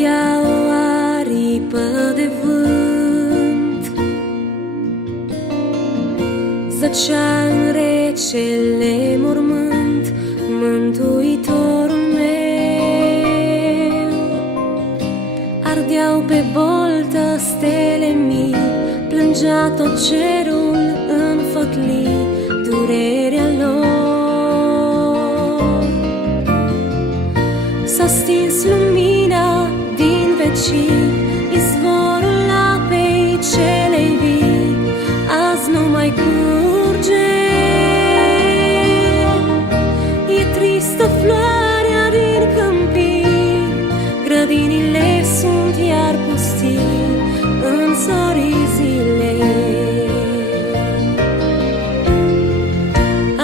bătea o aripă de vânt, zăcea în recele mormânt Mântuitorul meu. Ardeau pe boltă stele mii, plângea tot cerul în fătlii durerea lor. S-a stins lumina din vecii, izvorul apei celei vii azi nu mai curge. E tristă floarea din câmpii, grădinile sunt iar pustii în zorii zilei. A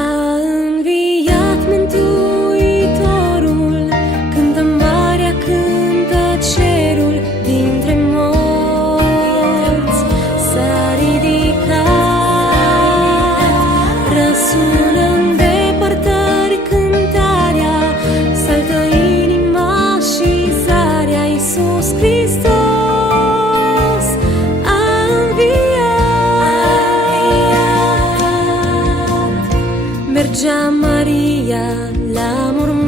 înviat Mântuitorul, cântă marea, cântă cerul dintre morți. S-a ridicat, răsună în depărtări cântarea, saltă inima și zarea. Iisus Hristos a înviat. Mergea Maria la mormânt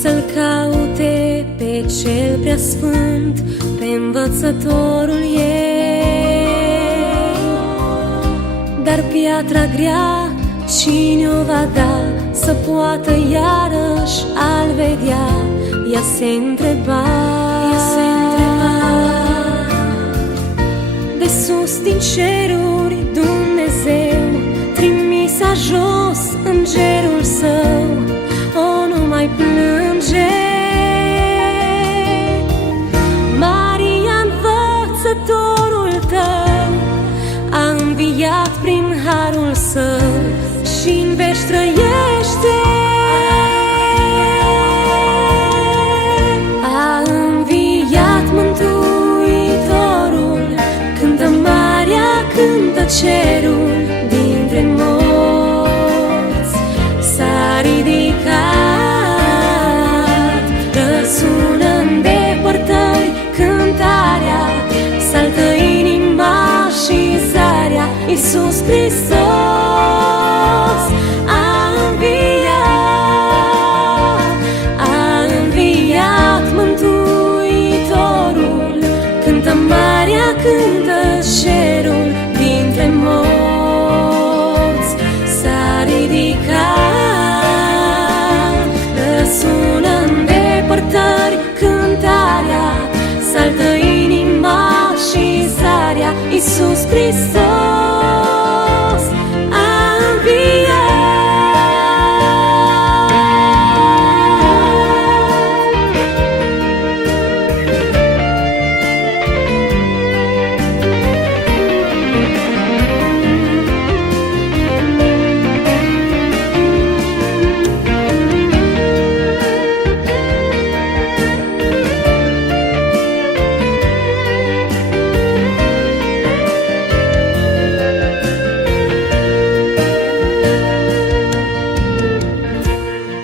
să-L caute pe Cel Preasfânt, pe Învățătorul ei. Dar piatra grea cine-o va da să poată iarăși a-L vedea? Ea se întreba. De sus din ceruri Dumnezeu trimisa jos îngerul său, o nu mai plânge. Maria, învățătorul tău a înviat prin harul său și-n veci trăiește. A înviat Mântuitorul, cântă marea, cântă cerul dintre morți. S-a ridicat, răsună în depărtări cântarea, saltă inima și zarea. Iisus Hristos a înviat, a înviat Mântuitorul, cântă marea, cântă cerul dintre morți. S-a ridicat, răsună în depărtări cântarea, saltă inima și zarea. Iisus Hristos a înviat.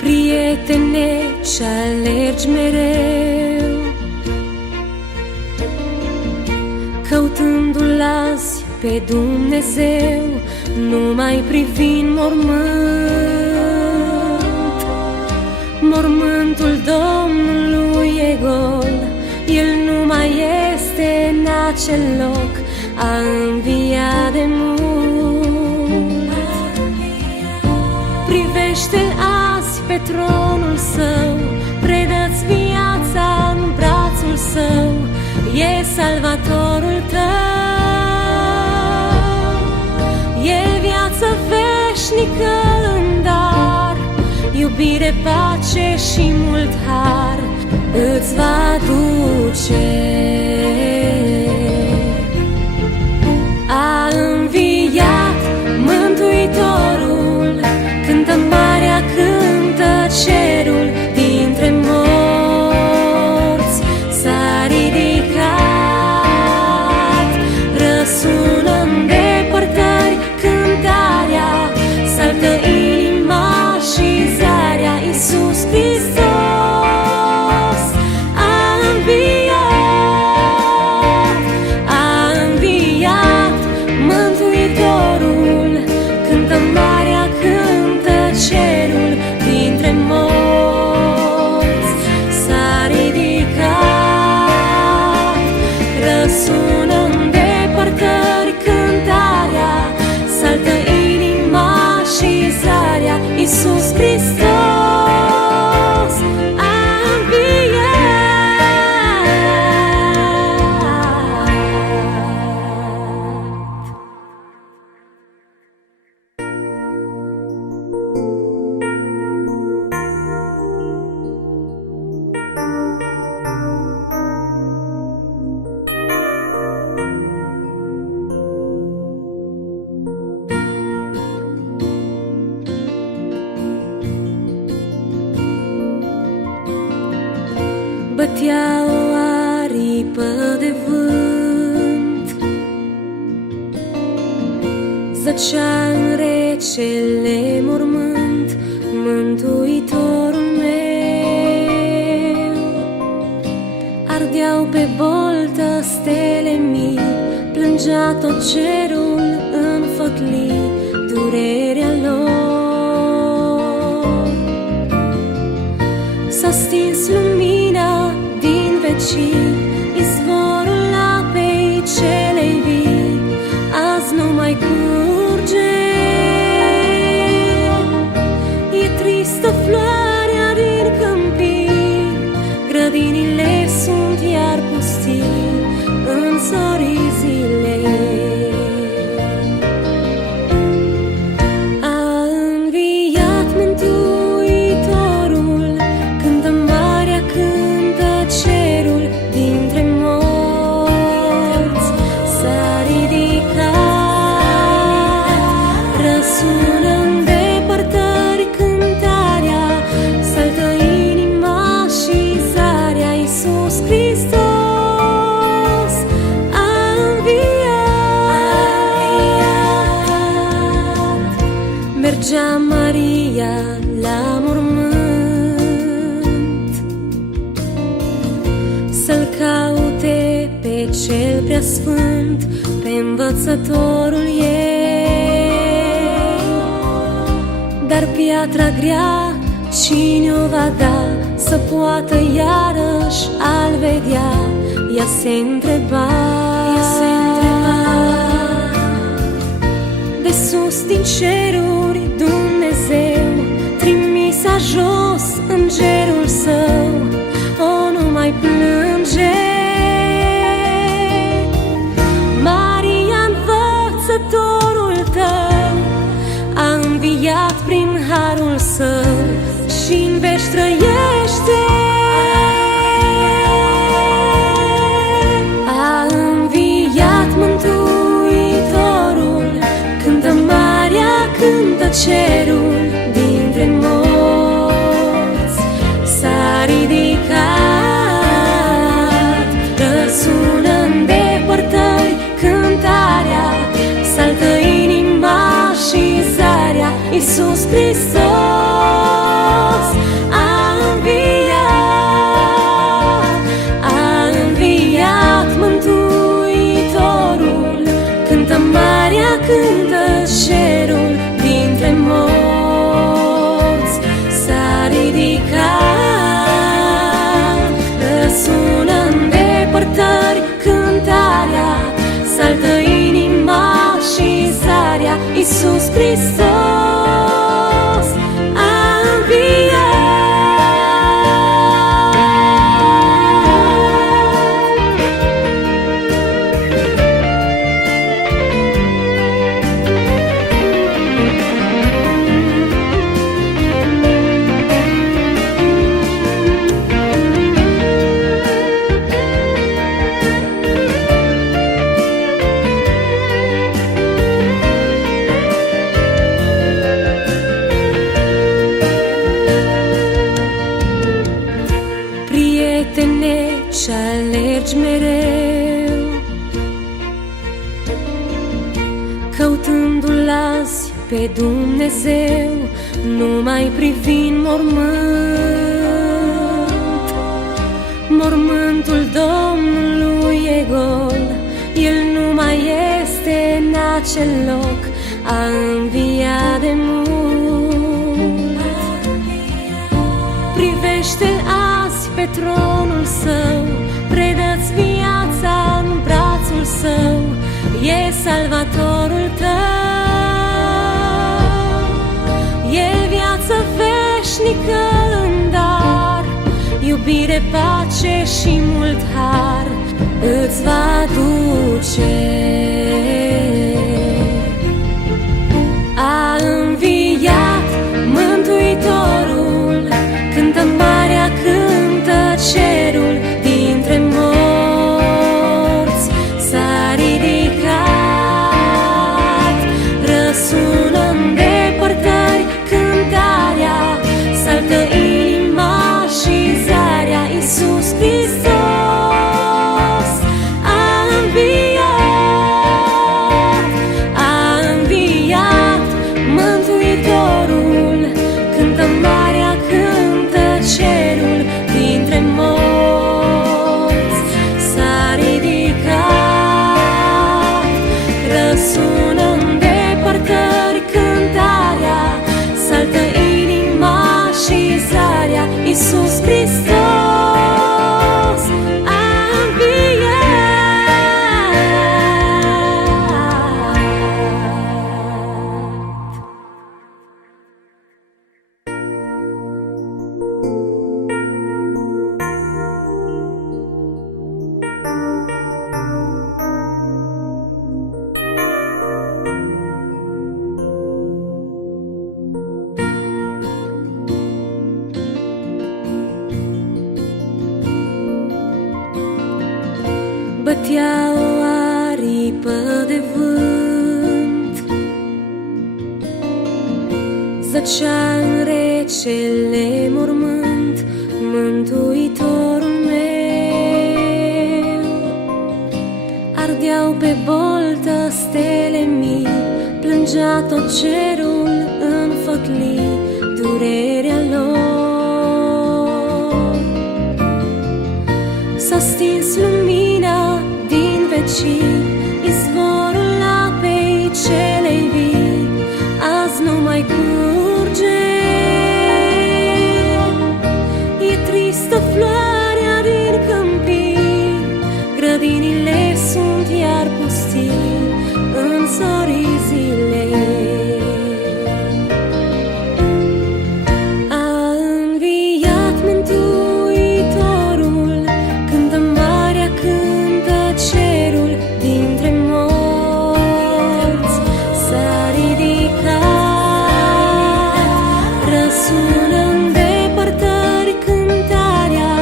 Prietene, ce-alergi mereu, căutându-L azi pe Dumnezeu, nu mai privind mormânt. Mormântul Domnului e gol, El nu mai este în acel loc, a înviat de mult. Privește-L azi pe tronul Său, predă-ți viața în brațul Său, e Salvatorul tău. E viață veșnică în dar, iubire, pace și mult har îți va aduce. A înviat Mântuitorul, cântă marea, cântă cerul dintre morți. S-a ridicat, răsună în depărtări cântarea, saltă inima și zarea. Iisus Hristos Bătea o aripă de vânt, zăcea în recele mormânt Mântuitorul meu. Ardeau pe boltă stele mii, plângea tot cerul în fătlii durerea lor. S-a stins lumina din vecii, izvorul apei celei vii azi nu mai curge. E tristă floarea din câmpii, grădinile sunt iar pustii în zorii zilei. A înviat Mântuitorul, cântă marea, cântă cerul dintre morți. S-a ridicat, răsună în depărtări cântarea, saltă inima și zarea. Iisus Hristos a înviat. Mergea Maria la mormânt să-L caute pe Cel Preasfânt, pe Învățătorul ei. Dar piatra grea cine o va da să poată iarăși a-L vedea? Ea se întreba. De sus din ceruri Dumnezeu trimisa jos îngerul său, o nu mai plânge. Maria, învățătorul tău a înviat prin harul său și-n veci trăiește. A înviat Mântuitorul, cântă marea, cântă cerul dintre morți. S-a ridicat, răsună în depărtări cântarea, saltă inima și zarea. Iisus Hristos a înviat, a înviat Mântuitorul, cântă marea, cântă cerul dintre morți. S-a ridicat, răsună în depărtări cântarea, saltă inima și zarea. Iisus Hristos a înviat. Prietene, ce-alergi mereu, căutându-L azi pe Dumnezeu, numai privind mormânt. Mormântul Domnului e gol, El nu mai este în acel loc, a înviat de mult. Privește-L azi pe tronul Său, predă-ți viața în brațul Său, e Salvatorul tău. E viață veșnică în dar, iubire, pace și mult har îți va aduce. A înviat Mântuitorul, cântă marea, cântă cerul dintre morți. S-a ridicat, răsună în depărtări cântarea, saltă inima și zarea. Iisus Hristos Răsună în depărtări cântarea, saltă inima și zarea, Iisus Hristos a înviat. Bătea o aripă de vânt, zăcea în recele mormânt Mântuitorul meu. Ardeau pe boltă stele mii, plângea tot cerul în făclii durerea lor. S-a stins lumina din vecii, izvorul apei celei vii azi nu mai curge. E tristă floarea din câmpii, grădinile sunt iar pustii în zorii zilei. A înviat Mântuitorul, cântă marea, cântă cerul, dintre morți s-a ridicat. Răsună în depărtări cântarea,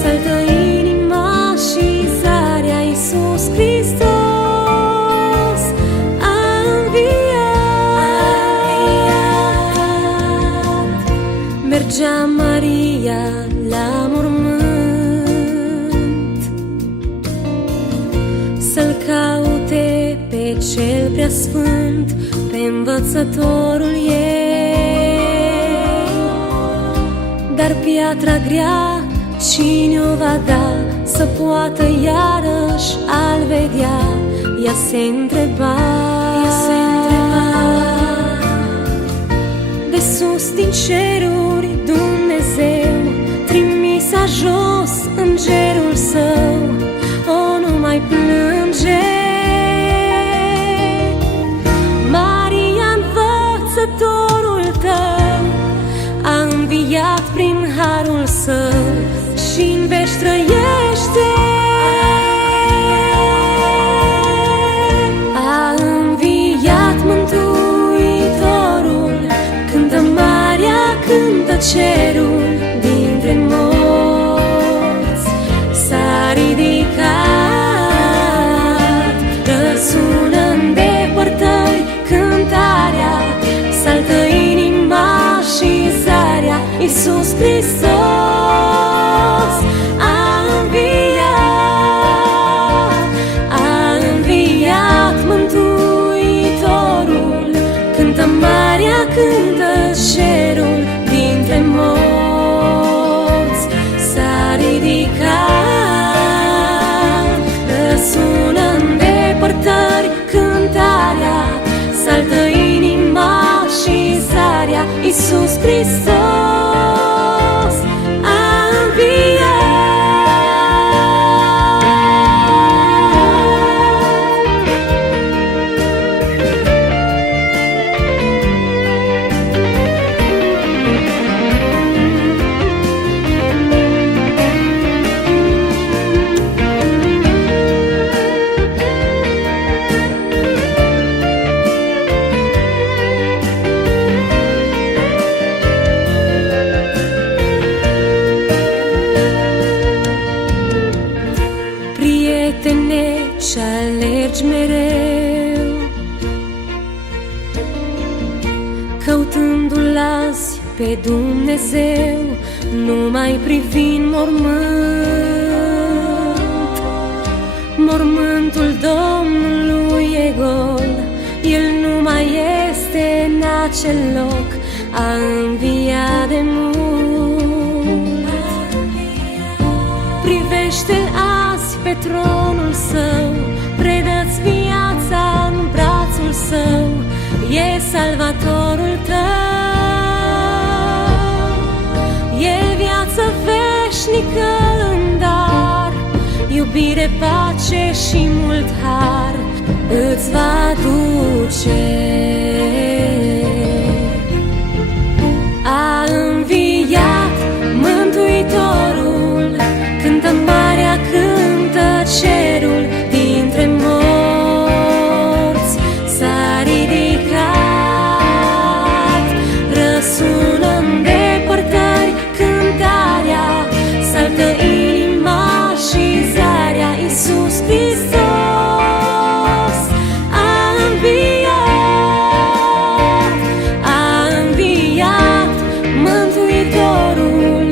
saltă inima și zarea, Iisus Hristos a înviat. Mergea Maria la mormânt să-L caute pe cel preasfânt, pe învățătorul ei. Dar piatra grea cine o va da, să poată iarăși a-L vedea? Ea se întreba. De sus din ceruri Dumnezeu trimisa jos îngerul său, o nu mai plânge. Maria, învățătorul tău a înviat prin harul său și-n veci trăiește. A înviat Mântuitorul, cântă marea, cântă cerul, dintre morți s-a ridicat. Răsună în depărtări cântarea, saltă inima și zarea, Iisus Hristos a înviat. A înviat Mântuitorul, cântă marea, cântă cerul, dintre morți s-a ridicat. Răsună în depărtări cântarea, saltă inima și zarea, Iisus Hristos a înviat. Prietene, ce-alergi mereu, căutându-L azi pe Dumnezeu, numai privind mormânt. Mormântul Domnului e gol, El nu mai este în acel loc, a înviat de mult. Privește-L azi pe tronul Său, predă-ți viața în brațul e salvatorul tău. E viață veșnică în dar, iubire, pace și mult har îți va aduce. A înviat Mântuitorul, cântă marea, cântă cerul, dintre morți s-a ridicat. Răsună în depărtări cântarea, saltă inima și zarea. Iisus Hristos a înviat, a înviat Mântuitorul,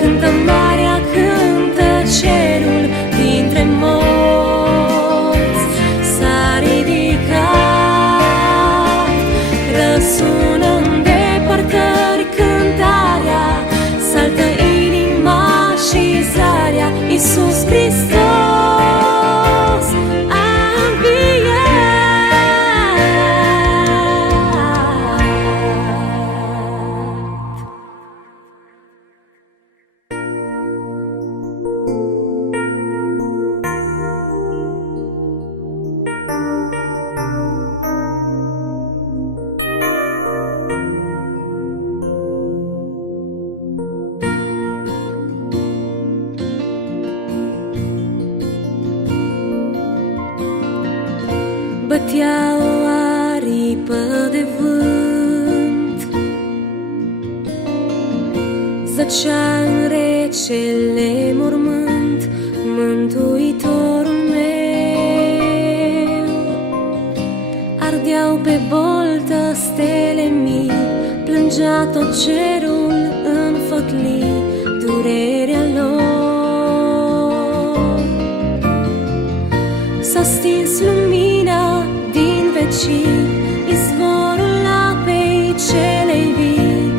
cântă marea, cântă cerul, dintre morți s-a ridicat. Răsună în depărtări cântarea, saltă inima și zarea. Iisus Hristos a înviat. Bătea o aripă de vânt, zăcea în recele mormânt Mântuitorul meu. Ardeau pe boltă stele mii, plângea tot cerul în făclii durerea lor. S-a stins lumina din vecii, izvorul apei celei vii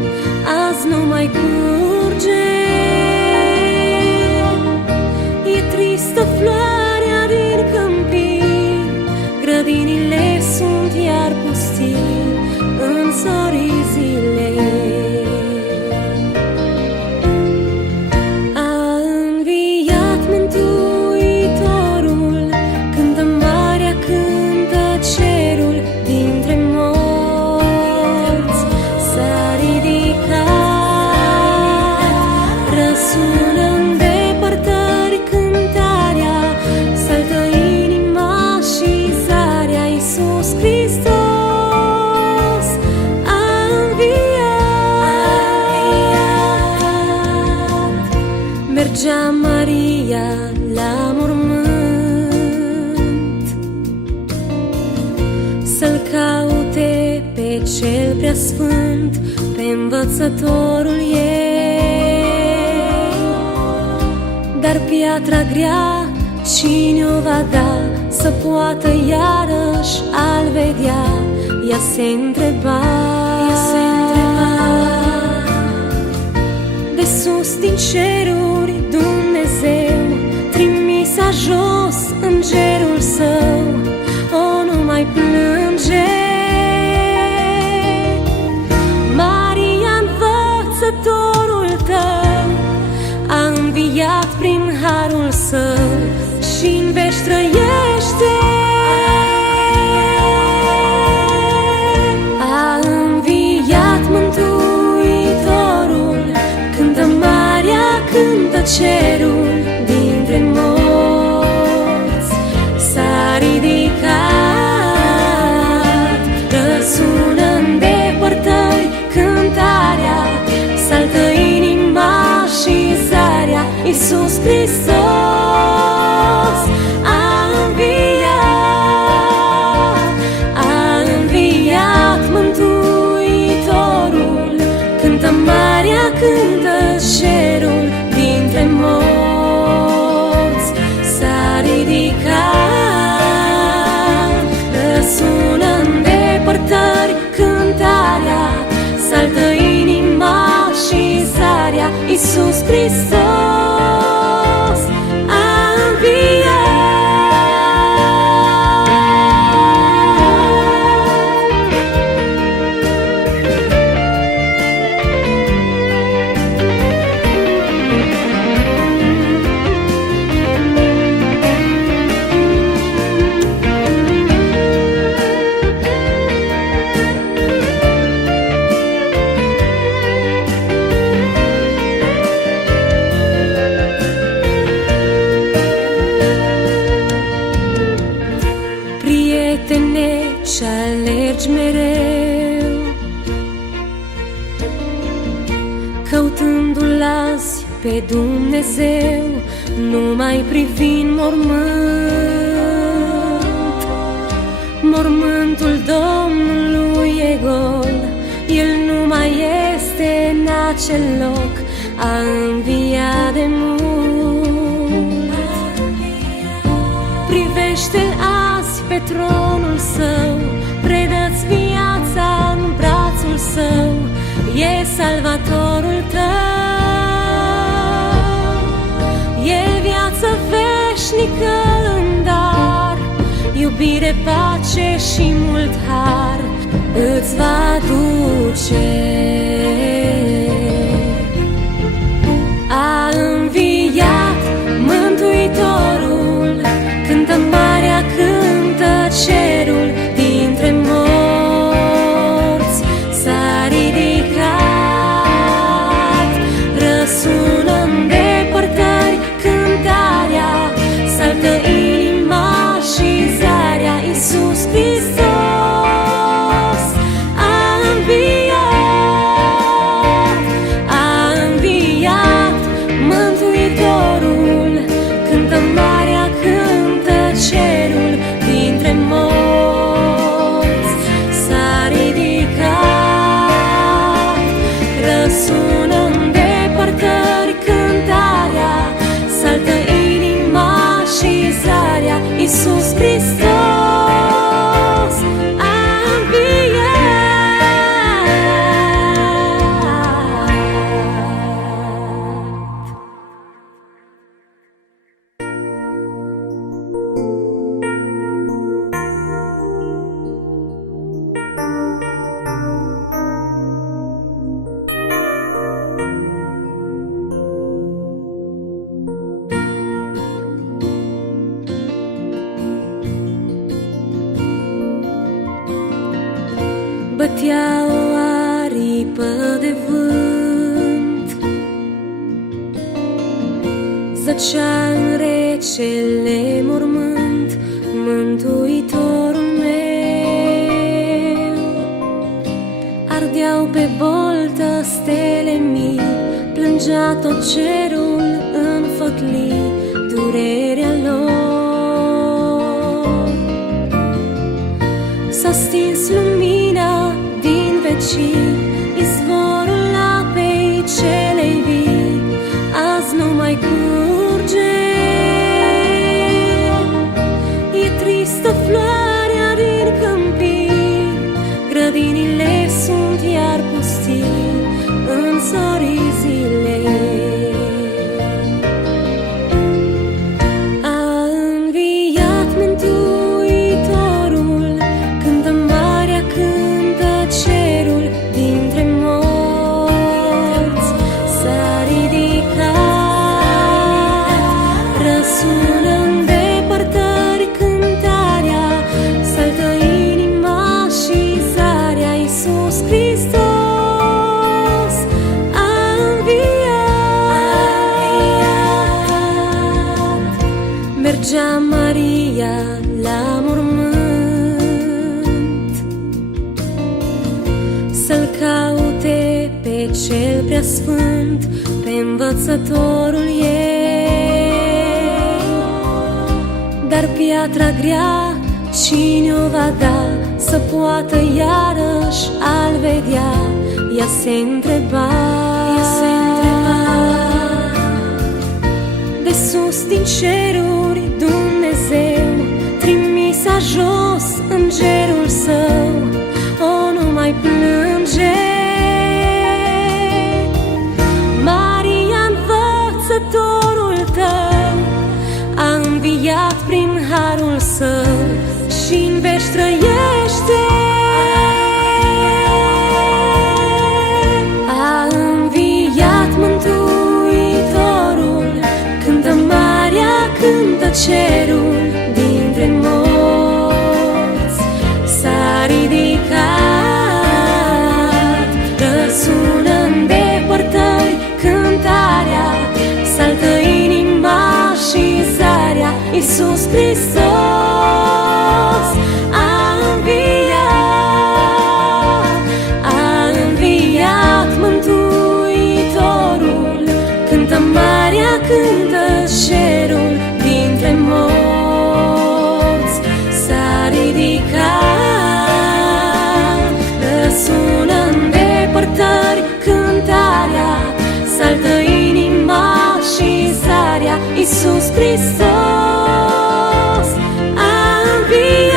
azi nu mai curge. E tristă floarea din câmpii, grădinile sunt iar pustii în zorii zilei. A înviat Mântuitorul, cântă marea, cântă cerul, dintre morți s-a ridicat. Răsună în depărtări cântarea, saltă inima și zarea. Iisus Hristos a înviat. Mergea Maria la mormânt să-L caute pe Cel Preasfânt, pe Învățătorul ei. Dar piatra grea cine o va da, să poată iarăși a-L vedea? Ea se întreba. De sus din ceruri Dumnezeu trimisa jos îngerul său, o nu mai plânge. Maria, Învățătorul tău a înviat prin harul său și-n veci trăiește. A înviat Mântuitorul, cântă marea, cântă cerul, dintre morți s-a ridicat. Răsună în depărtări cântarea, saltă inima și zarea. Iisus Hristos a înviat. și alergi mereu, căutându-L azi pe Dumnezeu, numai privind mormântul Domnului e gol. El nu mai este în acel loc, a înviat de mult. Privește-L azi pe tronul Său, predă-ți viața în brațul Său, e Salvatorul tău. E viață veșnică în dar, iubire, pace și mult har îți va aduce. A înviat Mântuitorul, cântă marea, cântă cerul, dintre morți s-a ridicat. Răsună în depărtări cântarea, saltă inima și zarea, Iisus Hristos a înviat, a înviat Mântuitorul, cântă marea, cântă cerul, dintre morți s-a ridicat. Răsună în depărtări cântarea, saltă inima și zarea, Iisus Hristos a Bătea o aripă de vânt, zăcea în recele mormânt Mântuitorul meu. Ardeau pe boltă stele mii, plângea tot cerul în făclii durerea lor. S-a stins lumina din vecii, izvorul apei celei vii azi nu mai curge. E tristă floarea din câmpii, grădinile sunt iar pustii în zorii zilei. A înviat Mântuitorul, cântă marea, cântă cerul, dintre morți s-a ridicat. Răsună în depărtări cântarea, saltă inima și zarea, Iisus Hristos a înviat. Mergea Maria la mormânt să-L caute pe Cel Preasfânt, pe Învățătorul ei. Dar piatra grea cine-o va da, să poată iarăși a-L vedea? Ea se întreba. De sus din ceruri Dumnezeu trimisa jos îngerul Său, o, nu mai plânge. Maria, Învățătorul tău a înviat prin harul Său și-n veci trăiește. A înviat Mântuitorul, cântă marea, cântă cerul, dintre morți s-a ridicat. Răsună în depărtări cântarea, saltă inima și zarea, Iisus Hristos a înviat. Iisus Hristos a înviat.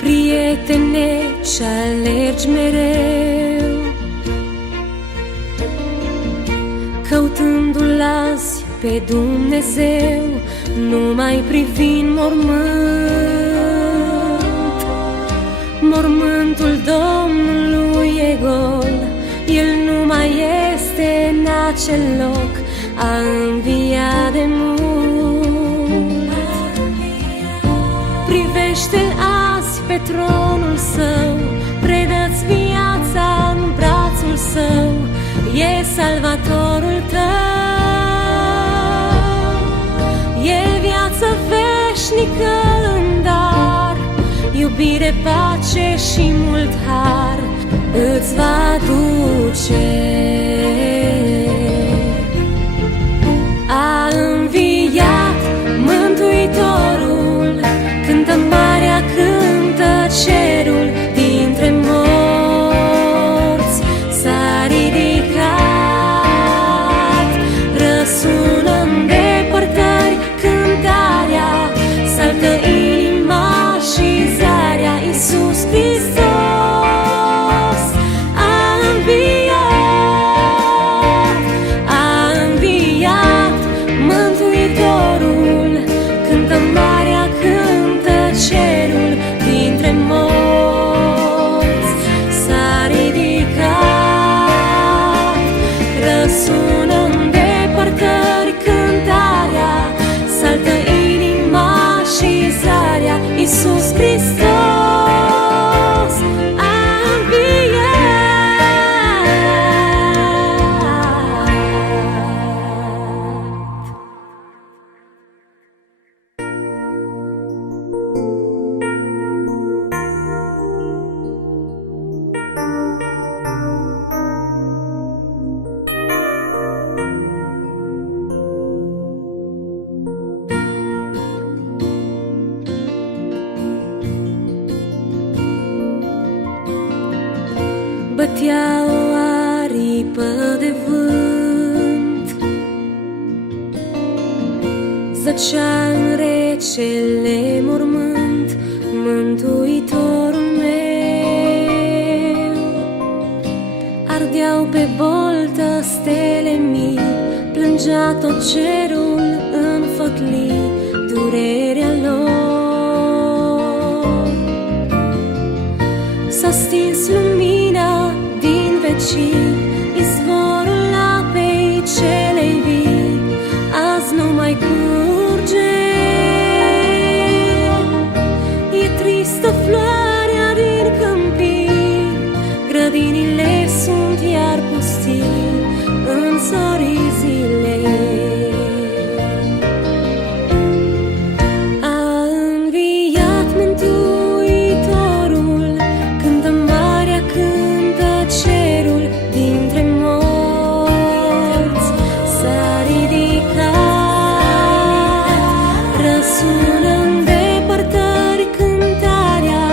Prietene, ce alergi mereu, căutându-L azi pe Dumnezeu, nu mai privi în mormânt. Mormântul Domnului e gol, El nu mai este în acel loc, a înviat de mult. Privește-L azi pe tronul Său, predă-ți viața în brațul Său, e Salvatorul tău. E viață veșnică în dar, iubire, pace și mult har îți va aduce. A înviat Mântuitorul, cântă marea, cântă cerul, dintre morți s-a ridicat. Răsună în depărtări cântarea, saltă inima și zarea, Iisus Hristos a înviat. A înviat Mântuitorul, cântă marea, cântă cerul, dintre morți s-a ridicat. Răsună în depărtări cântarea, saltă inima și zarea, Iisus Hristos a înviat. Bătea o aripă de vânt, zăcea în recele mormânt Mântuitorul meu. Ardeau pe boltă stele mii, plângea tot cerul în făclii durerea lor. S-a stins lumina din vecii, izvorul apei celei vii azi nu mai curge. E tristă floarea din câmpii, grădinile sunt iar pustii în zorii zilei. A înviat Mântuitorul, cântă marea, cântă cerul, dintre morți s-a ridicat. Răsună în depărtări cântarea,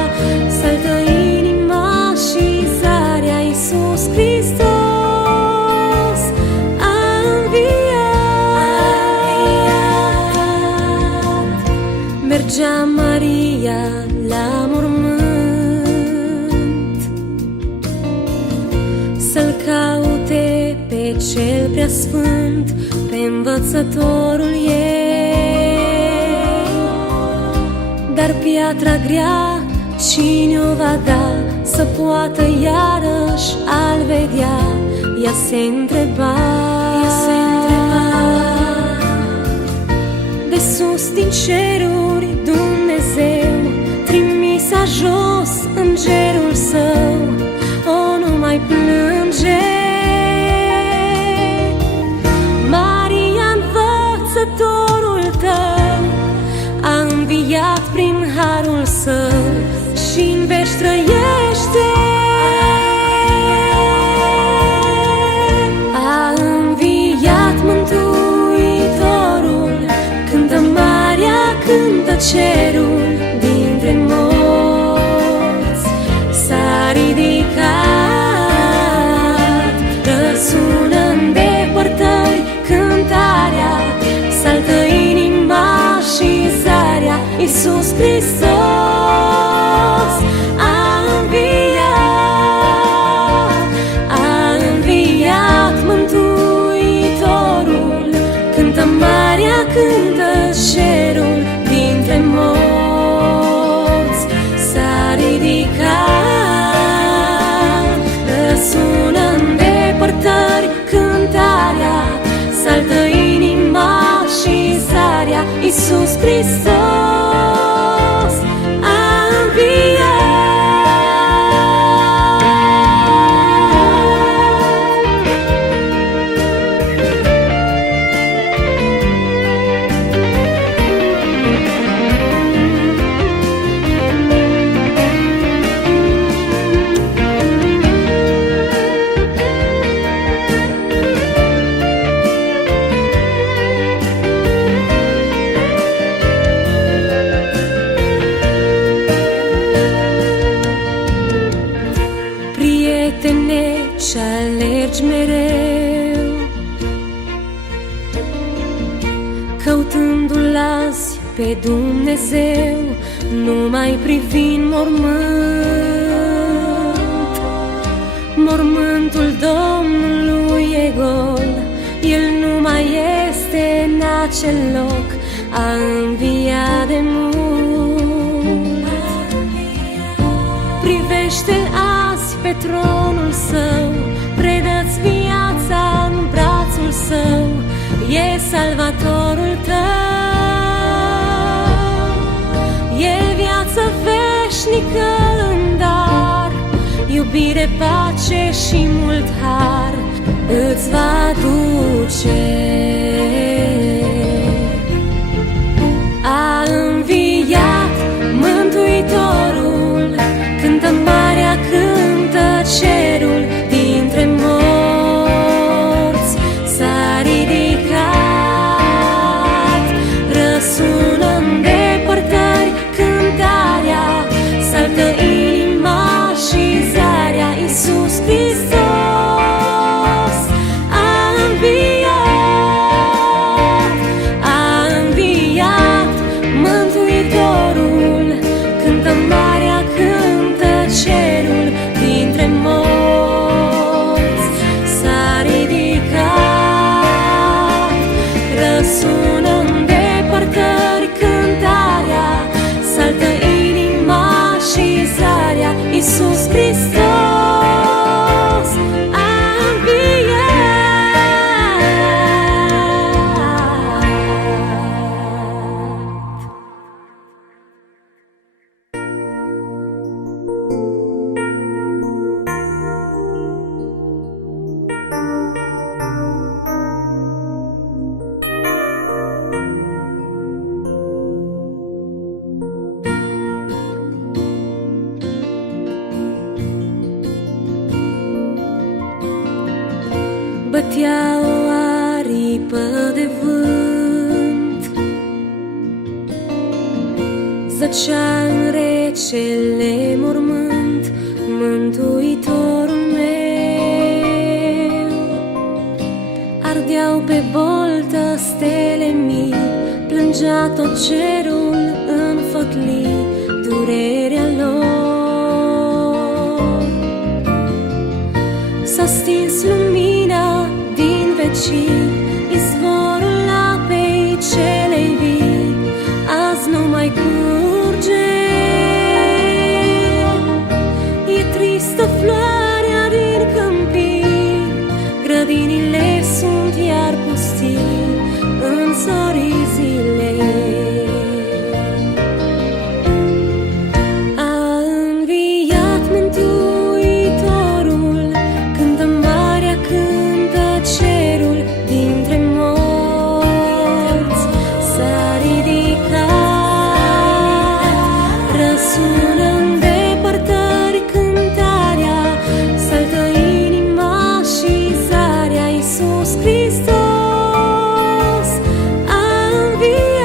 saltă inima și zarea, Iisus Hristos a înviat. Mergea Maria la mormânt să-L caute pe Cel Preasfânt, pe Învățătorul ei. Dar piatra grea cine-o va da, să poată iarăși a-L vedea? Ea se întreba. De sus din ceruri Dumnezeu trimisa jos îngerul Său, o nu mai plânge. Maria în Iisus Hristos a înviat. Prietene, ce alergi mereu, căutându-L azi pe Dumnezeu, nu mai privi în mormânt. Mormântul Domnului e gol, El nu mai este în acel loc, a înviat de mult. Privește-L azi pe tronul Său, predă-ți viața în brațul Său, e Salvatorul tău. E viață veșnică în dar, iubire, pace și mult har îți va duce. A înviat Mântuitorul, cântă marea, cântă cerul, dintre morți s-a ridicat. Răsună în depărtări cântarea, saltă inima și zarea, Iisus Hristos a înviat. A înviat Mântuitorul, cântă marea, cântă cerul, dintre morți s-a ridicat. Răsună în depărtări cântarea, saltă inima și zarea, Iisus Hristos a înviat. Bătea o aripă de vânt, zăcea în recele mormânt Mântuitorul meu. Ardeau pe boltă stele mii, plângea tot cerul în făclii durerea lor. S-a stins lumina din vecii, izvorul apei celei vii azi nu mai curge. E tristă floarea din câmpii, grădinile sunt iar pustii în zorii zilei. A înviat Mântuitorul, cântă marea, cântă cerul, dintre morți s-a ridicat. Răsună în depărtări cântarea, saltă inima și zarea, Iisus Hristos a înviat.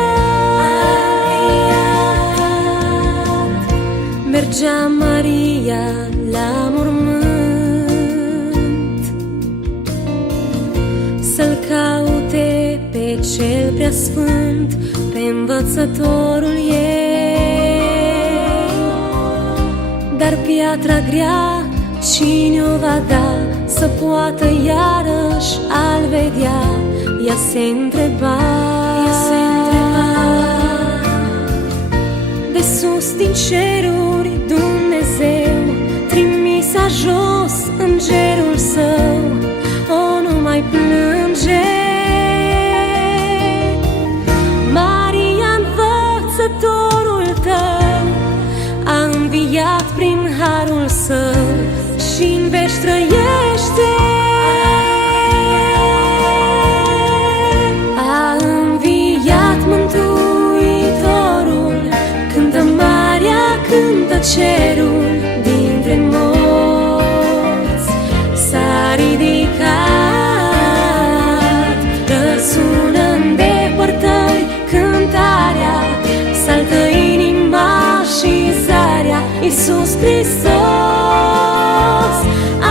Mergea Maria la mormânt să-L caute pe Cel Preasfânt, pe Învățătorul ei. Dar piatra grea cine-o va da, să poată iarăși a-L vedea? Ea se întreba. De sus din ceruri Dumnezeu trimisa jos îngerul Său, o, nu mai plânge. Maria-n prin harul său și-n veci trăiește. A înviat Mântuitorul, cântă marea, cântă cerul, dintre morți s-a ridicat. Răsună în depărtări cântarea, saltă inima și zarea. Iisus Hristos a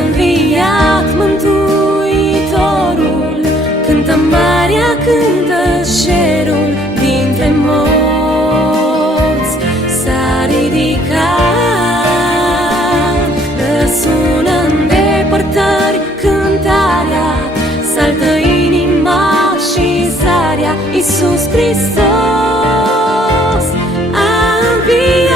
înviat Mântuitorul, cântă marea, cântă cerul, dintre morți s-a ridicat. Răsună în depărtări cântarea, saltă inima și zarea. Iisus Hristos a înviat.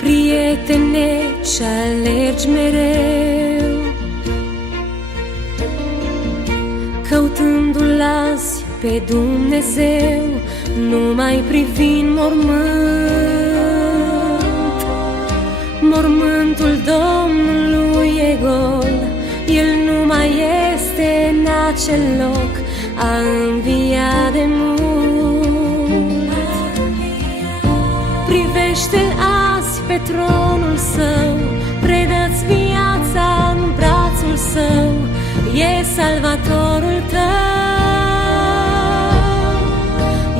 Prietene, ce-alergi mereu, căutându-L azi pe Dumnezeu, numai privind mormânt. Mormântul Domnului e gol, El nu mai este în acel loc, a înviat de mult. Privește-L azi pe tronul Său, predă-ți viața în brațul Său, e Salvatorul tău.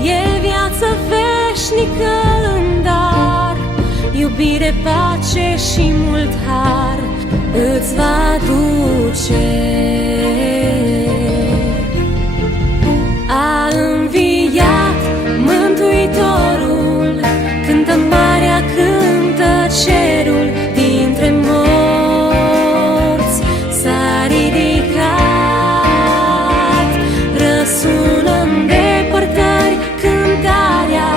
E viață veșnică în dar, iubire, pace și mult har îți va aduce. A înviat Mântuitorul, cântă marea, cântă cerul, dintre morți s-a ridicat. Răsună în depărtări cântarea,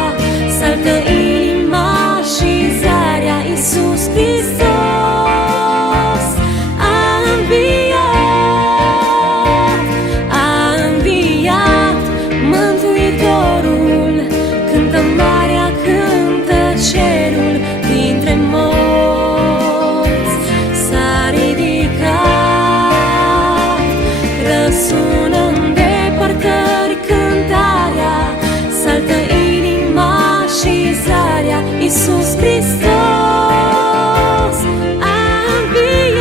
saltă inima și zarea. Iisus Hristos a înviat. A înviat Mântuitorul, cântă marea, cântă cerul, dintre morți s-a ridicat. Răsună în depărtări cântarea, saltă inima și zarea. Iisus Hristos a înviat.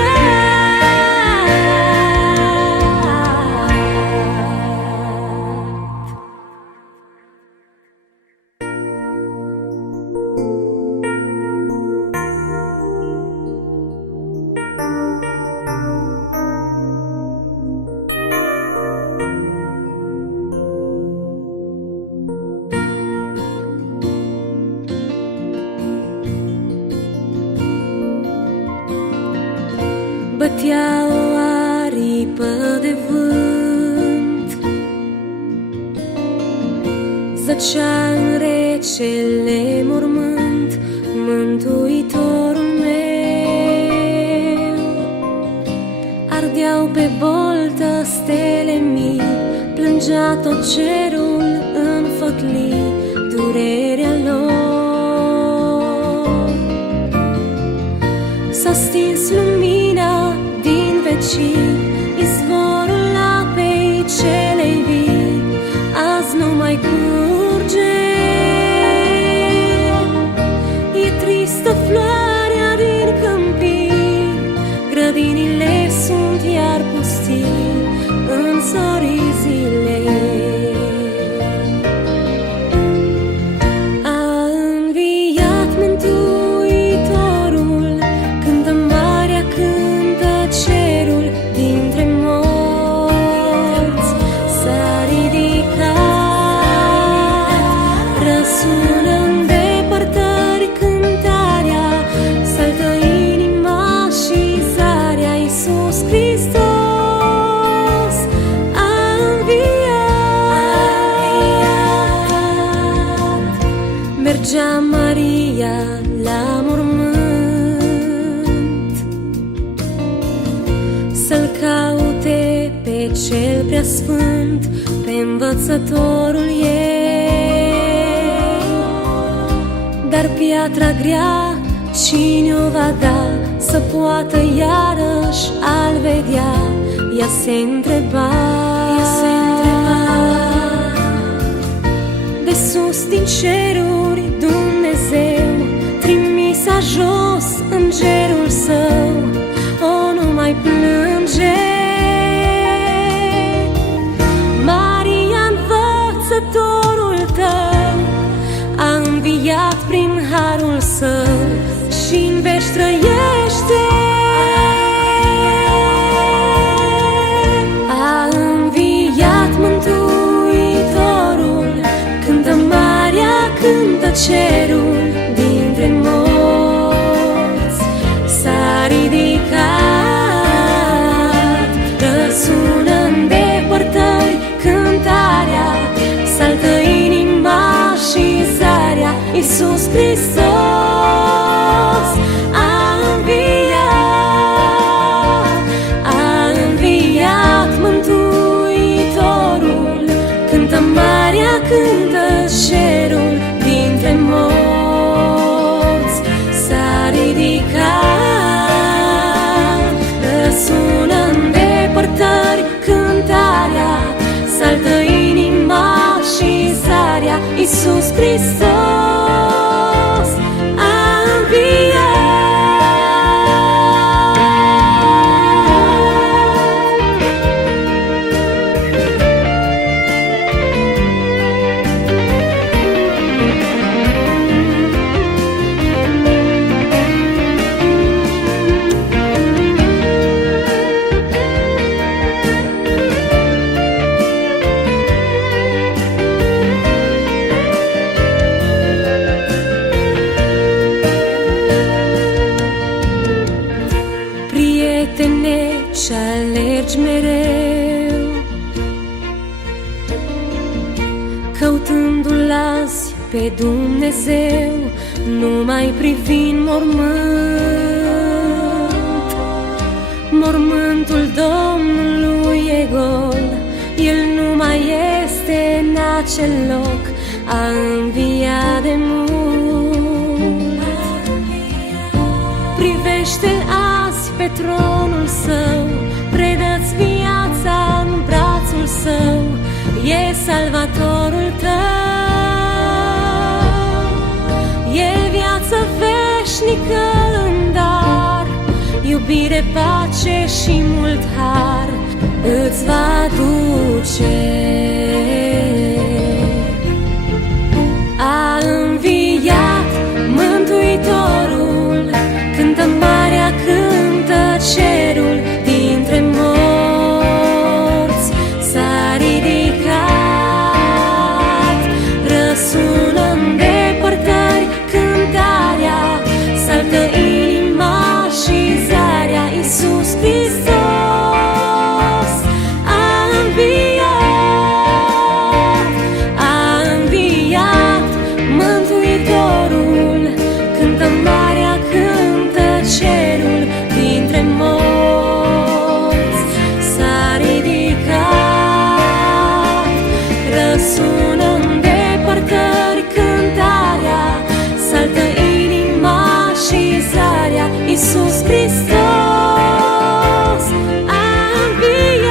Bătea o aripă de vânt, zăcea în recele mormânt Mântuitorul meu. Ardeau pe boltă stele mii, plângea tot cerul în fătlii durerea lor. S-a stins lumina din vecii, izvorul apei celei vii azi nu mai curge. E tristă floarea din câmpii, grădinile sunt iar pustii în zorii zilei. Mergea Maria la mormânt să-l caute pe cel preasfânt, pe învățătorul ei. Dar piatra grea cine o va da să poată iarăși a-l vedea? Ea se întreba. De sus din ceruri Dumnezeu trimisa jos îngerul său, o nu mai plânge. Maria, învățătorul tău a înviat prin harul său și-n veci trăiește. A înviat Mântuitorul, cântă Maria, cântă cerul, dintre morți s-a ridicat. Răsună în depărtări cântarea, saltă inima și zarea. Iisus Hristos a înviat Mântuitorul, cântă Maria, cântă cerul, dintre morți s-a ridicat. Răsună în depărtări cântarea, saltă inima și zarea. Iisus Hristos a înviat. Prietene, ce-alergi mereu, căutându-L azi pe Dumnezeu, numai privind mormânt. Mormântul Domnului e gol, El nu mai este în acel loc, a înviat de mult. Privește-L azi pe tronul său, predă-ți viața în brațul său, e salvatorul tău. E viață veșnică în dar, iubire, pace și mult har îți va aduce. A înviat Mântuitorul, cântă Maria, cântă cerul, dintre morți s-a ridicat. Răsună în depărtări cântarea, saltă inima și zarea. Iisus Hristos a înviat. A înviat Mântuitorul, cântă Maria, cântă cerul, dintre morți s-a ridicat. Răsună în depărtări cântarea, saltă inima și zarea. Iisus Hristos a înviat.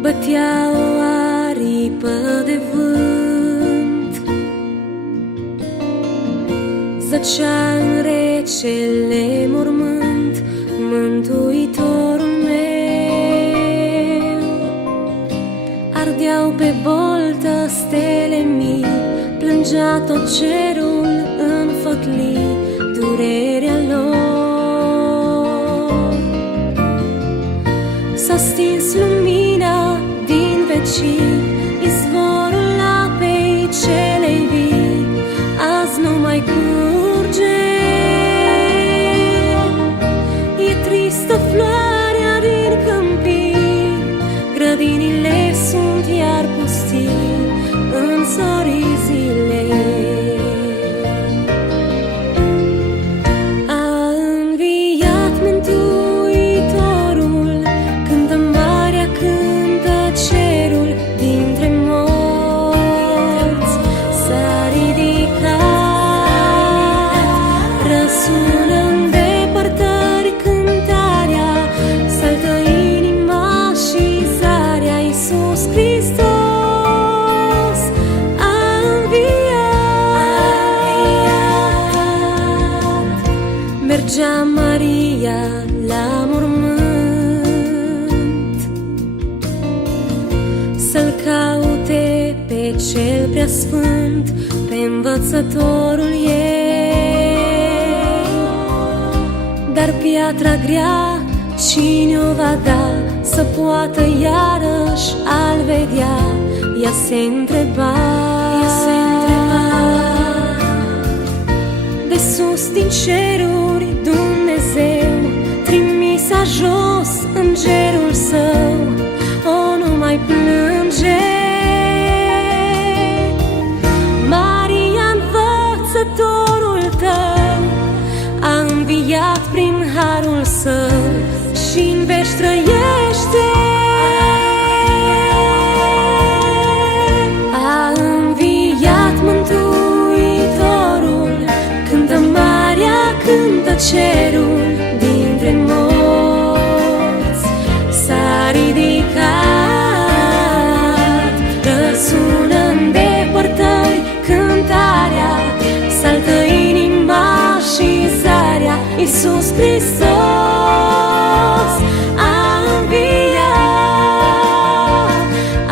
Bătea o aripă de vânt, zăcea în recele mormânt Mântuitorul meu. Ardeau pe boltă stele mii, plângea tot cerul în potoli durerea lor. S-a stins lumina din vecii, izvorul apei celei vii azi nu mai curge. E tristă floarea din câmpii, grădinile sunt iar pustii în zorii zilei. A înviat Mântuitorul, cântă marea, cântă cerul, dintre morți s-a ridicat. Răsună în depărtări cântarea, saltă inima și zarea. Iisus Hristos a înviat. Mergea Maria la mormânt să-L caute pe Cel Preasfânt, pe Învățătorul ei. Dar piatra grea cine o va da să poată iarăși a-L vedea? Ea se întreba. De sus din ceruri Dumnezeu trimisa jos îngerul Său, o nu mai plânge. Maria, Învățătorul tău a înviat prin harul Său și-n veci trăiește. A înviat Mântuitorul, cântă marea, cântă cerul, dintre morți s-a ridicat. Răsună în depărtări cântarea, saltă inima și zarea. Iisus Hristos a înviat. A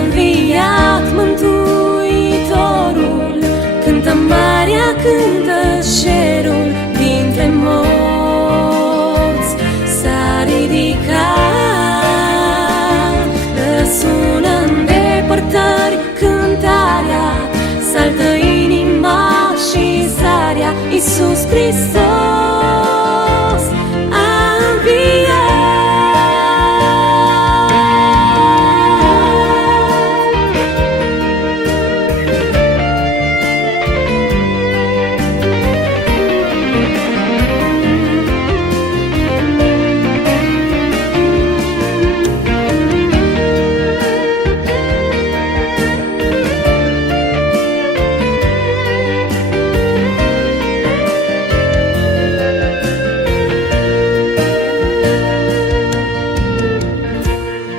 înviat Mântuitorul, cântă marea, cântă cerul, dintre morți s-a ridicat. Răsună în depărtări cântarea, saltă inima și zarea. Iisus Hristos a înviat.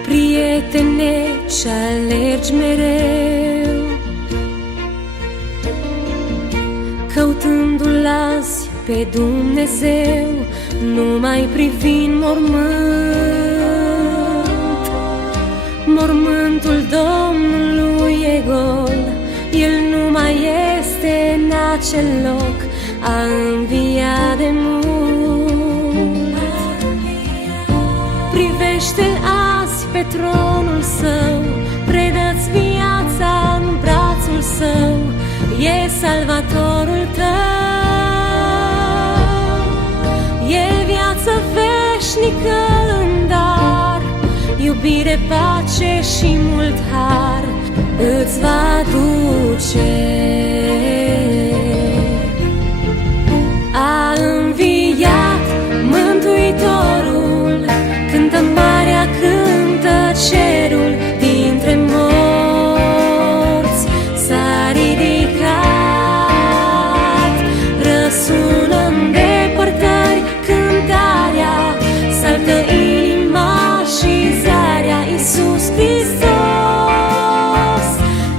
Prietene, ce-alergi mereu, căutându-L azi pe Dumnezeu, nu mai privind mormânt. Mormântul Domnului e gol, El nu mai este în acel loc, a înviat de mult. Privește-L azi pe tronul Său, predă-ți viața în brațul Său, e Salvatorul tău. E viață veșnică în dar, iubire, pace și mult har îți va duce. A înviat Mântuitorul, cântă marea, cântă cerul, dintre morți s-a ridicat. Răsună în depărtări cântarea, saltă inima și zarea. Iisus Hristos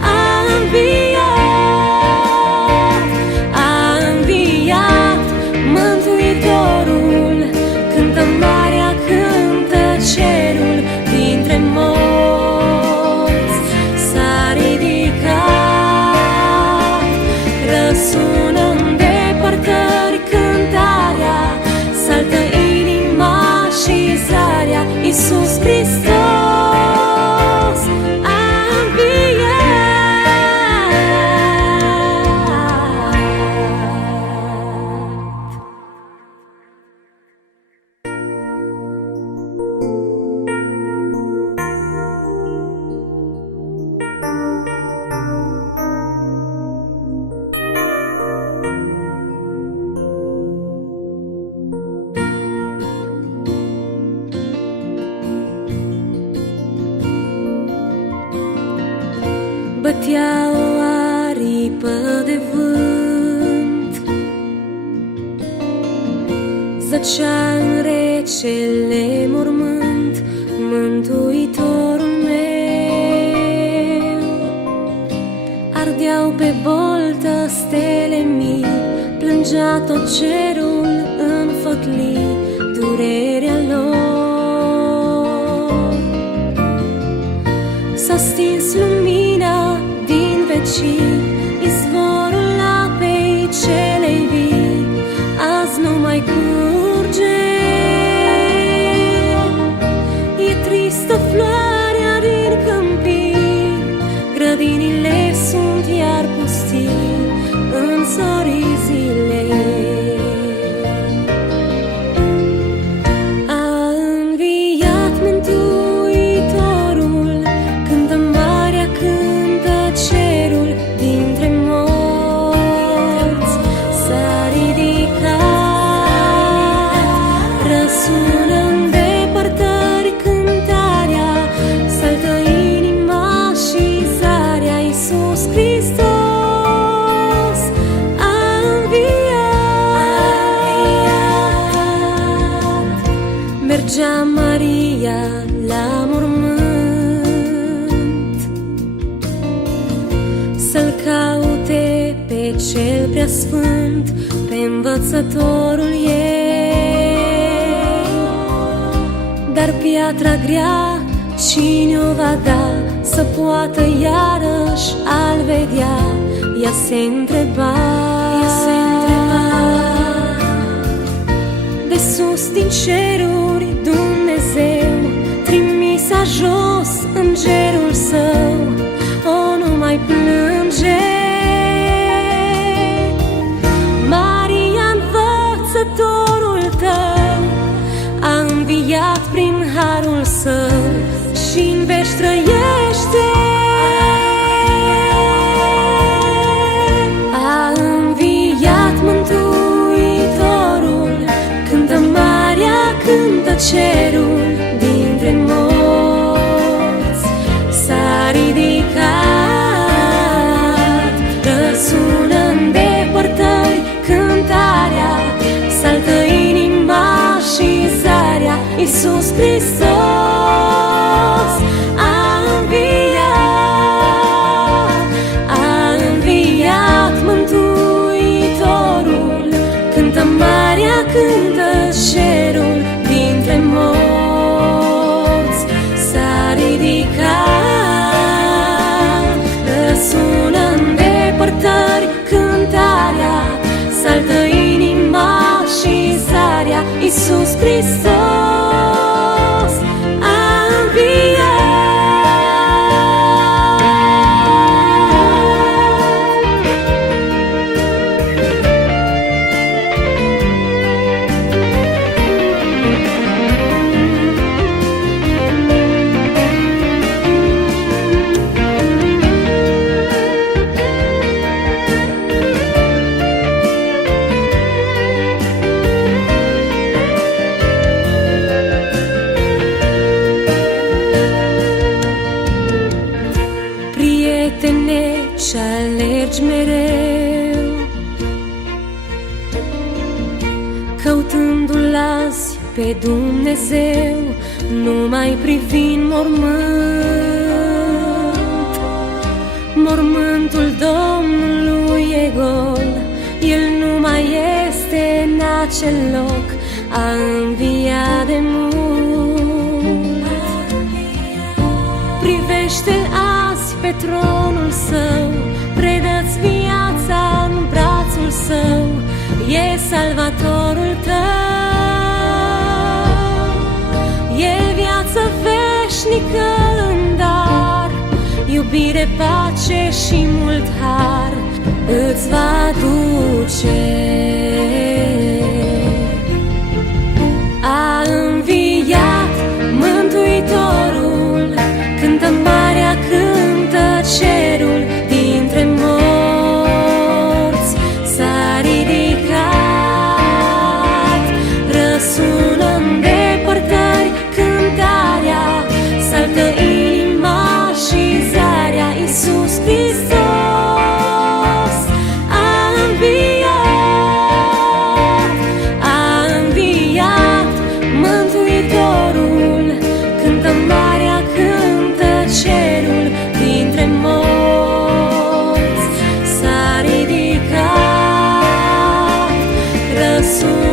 a înviat. de vânt. Zăcea în recele mormânt Mântuitorul meu. Ardeau pe boltă stele mii, plângea tot cerul în făclii durerea lor. S-a stins lumina din vecii, izvorul apei celei vii azi nu mai curge. E tristă floarea din câmpii, grădinile sunt iar pustii în zorii zilei. A înviat Mântuitorul, cântă marea, cântă cerul dintre morți. S-a ridicat, răsună în depărtări cântarea, saltă inima și zarea. Iisus Hristos a înviat. Mergea Maria la mormânt să-L caute pe Cel Preasfânt, pe Învățătorul ei. Dar piatra grea cine-o va da să poată iarăși a-L vedea? Ea se întreba. De sus din ceruri Dumnezeu trimisa jos îngerul său, o nu mai plânge. Maria, învățătorul tău a înviat prin harul său și-n veci trăiește. A înviat Mântuitorul, cântă marea, cântă cerul dintre morți. S-a ridicat, răsună în depărtări cântarea, saltă inima și zarea. Iisus Hristos a înviat, a înviat Mântuitorul, cântă marea, cântă cerul dintre morți. S-a ridicat, răsună în depărtări cântarea, saltă inima și zarea. Iisus Hristos a înviat. Prietene, ce-alergi mereu, căutându-L azi pe Dumnezeu, nu mai privind mormânt. Mormântul Domnului e gol, El nu mai este în acel loc, a înviat de mult. Privește-L azi pe tronul Său, predă-ți viața în brațul Său, e Salvatorul tău. E viață veșnică în dar, iubire, pace și mult har îți va duce. A înviat Mântuitorul, cântă marea, cântă cerul dintre morți. S-a ridicat, răsună în depărtări cântarea, saltă inima și zarea. Iisus Hristos sunt